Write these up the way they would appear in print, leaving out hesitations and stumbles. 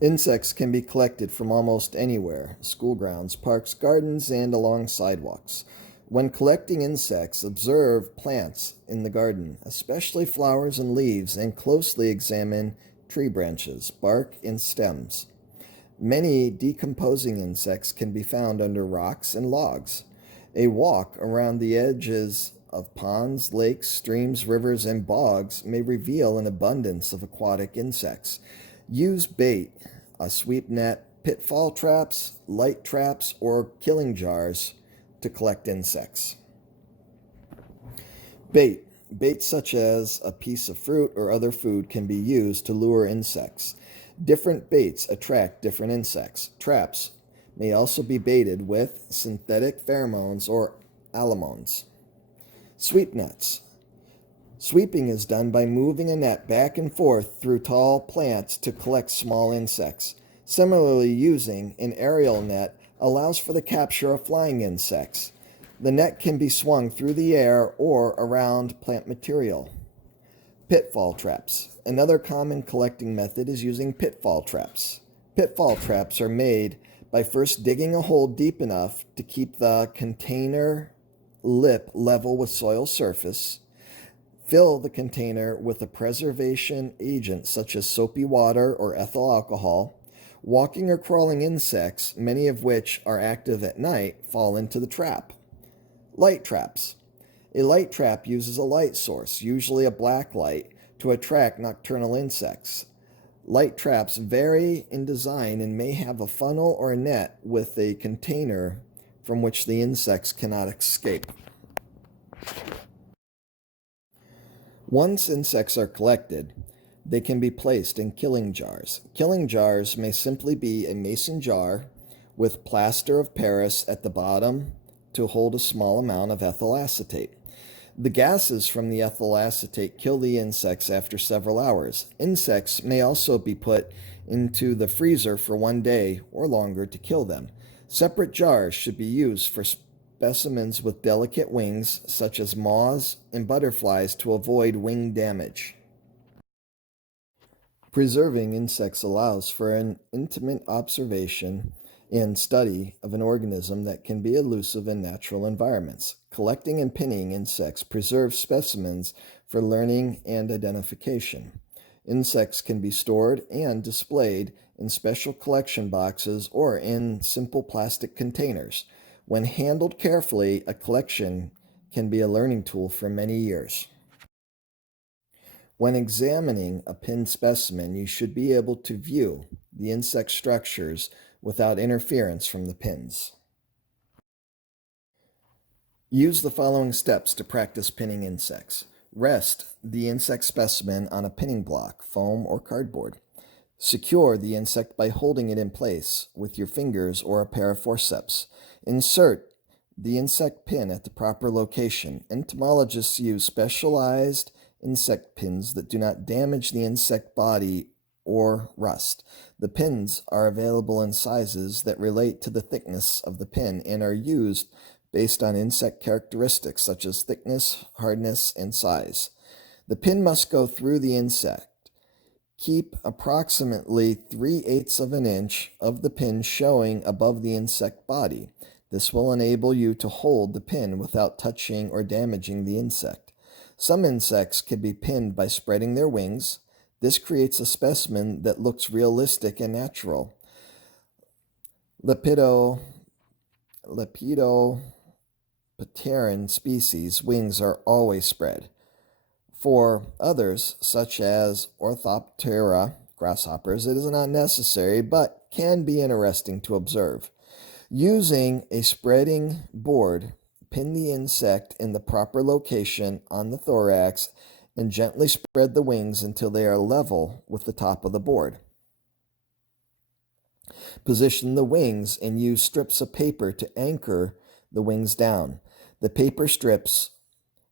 Insects can be collected from almost anywhere: school grounds, parks, gardens, and along sidewalks. When collecting insects, observe plants in the garden, especially flowers and leaves, and closely examine tree branches, bark, and stems. Many decomposing insects can be found under rocks and logs. A walk around the edges of ponds, lakes, streams, rivers, and bogs may reveal an abundance of aquatic insects. Use bait, a sweep net, pitfall traps, light traps, or killing jars to collect insects. Bait. Bait such as a piece of fruit or other food can be used to lure insects. Different baits attract different insects. Traps may also be baited with synthetic pheromones or alamones. Sweep nets. Sweeping is done by moving a net back and forth through tall plants to collect small insects. Similarly, using an aerial net allows for the capture of flying insects. The net can be swung through the air or around plant material. Pitfall traps. Another common collecting method is using pitfall traps. Pitfall traps are made by first digging a hole deep enough to keep the container lip level with soil surface. Fill the container with a preservation agent such as soapy water or ethyl alcohol. Walking or crawling insects, many of which are active at night, fall into the trap. Light traps. A light trap uses a light source, usually a black light, to attract nocturnal insects. Light traps vary in design and may have a funnel or a net with a container from which the insects cannot escape. Once insects are collected, they can be placed in killing jars. Killing jars may simply be a mason jar with plaster of Paris at the bottom to hold a small amount of ethyl acetate. The gases from the ethyl acetate kill the insects after several hours. Insects may also be put into the freezer for 1 day or longer to kill them. Separate jars should be used for specimens with delicate wings, such as moths and butterflies, to avoid wing damage. Preserving insects allows for an intimate observation and study of an organism that can be elusive in natural environments. Collecting and pinning insects preserves specimens for learning and identification. Insects can be stored and displayed in special collection boxes or in simple plastic containers. When handled carefully, a collection can be a learning tool for many years. When examining a pinned specimen, you should be able to view the insect structures without interference from the pins. Use the following steps to practice pinning insects. Rest the insect specimen on a pinning block, foam, or cardboard. Secure the insect by holding it in place with your fingers or a pair of forceps. Insert the insect pin at the proper location. Entomologists use specialized insect pins that do not damage the insect body or rust. The pins are available in sizes that relate to the thickness of the pin and are used based on insect characteristics such as thickness, hardness, and size. The pin must go through the insect. Keep approximately 3/8 of an inch of the pin showing above the insect body. This will enable you to hold the pin without touching or damaging the insect. Some insects can be pinned by spreading their wings. This creates a specimen that looks realistic and natural. Lepidopteran species' wings are always spread. For others, such as Orthoptera grasshoppers, it is not necessary but can be interesting to observe. Using a spreading board, pin the insect in the proper location on the thorax and gently spread the wings until they are level with the top of the board. Position the wings and use strips of paper to anchor the wings down. The paper strips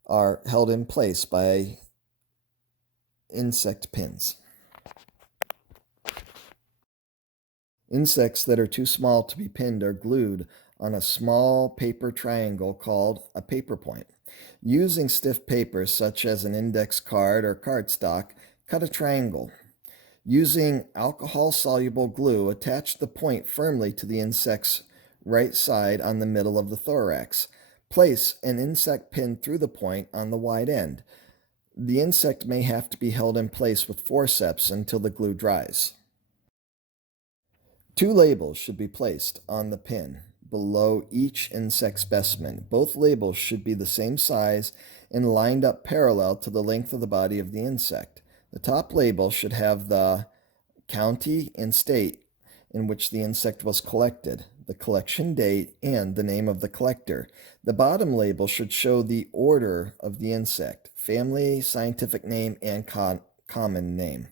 are held in place by insect pins. Insects that are too small to be pinned are glued on a small paper triangle called a paper point. Using stiff paper such as an index card or cardstock, cut a triangle. Using alcohol-soluble glue, attach the point firmly to the insect's right side on the middle of the thorax. Place an insect pin through the point on the wide end. The insect may have to be held in place with forceps until the glue dries. 2 labels should be placed on the pin below each insect specimen. Both labels should be the same size and lined up parallel to the length of the body of the insect. The top label should have the county and state in which the insect was collected, the collection date, and the name of the collector. The bottom label should show the order of the insect, family, scientific name, and common name.